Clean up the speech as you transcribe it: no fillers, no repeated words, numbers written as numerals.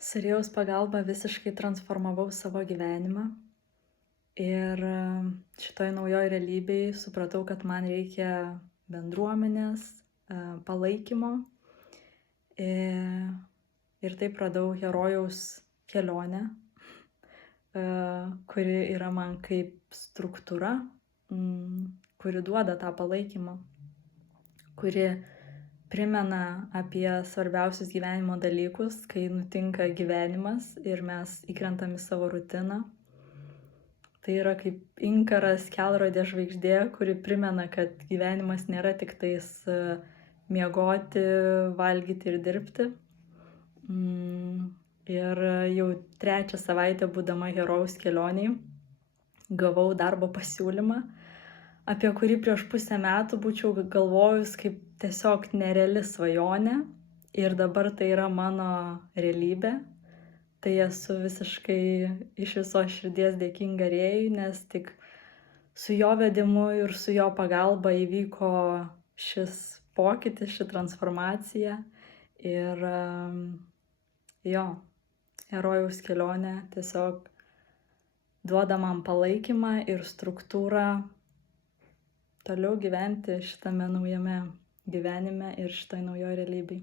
Sirijaus pagalba visiškai transformavau savo gyvenimą ir šitoj naujoj realybėj supratau, kad man reikia bendruomenės, palaikymo. E, Ir taip radau herojaus kelionę, kuri yra man kaip struktūra, kuri duoda tą palaikymą, kuri primena apie svarbiausius gyvenimo dalykus, kai nutinka gyvenimas ir mes įkrentam į savo rutiną. Tai yra kaip inkaras kelrodė žvaigždė, kuri primena, kad gyvenimas nėra tik tais miegoti, valgyti ir dirbti. Ir jau 3 savaitę būdama herojaus kelionėj gavau darbo pasiūlymą, apie kurį prieš pusę metų būčiau galvojus kaip tiesiog nereali svajonė, ir dabar tai yra mano realybė. Tai esu visiškai iš visos širdies dėkinga Rėjui, nes tik su jo vedimu ir su jo pagalba įvyko šis pokytis, ši transformacija. Ir jo, herojaus kelionė tiesiog duoda man palaikymą ir struktūrą toliau gyventi šitame naujame gyvenime ir šitoj naujoj realybėj.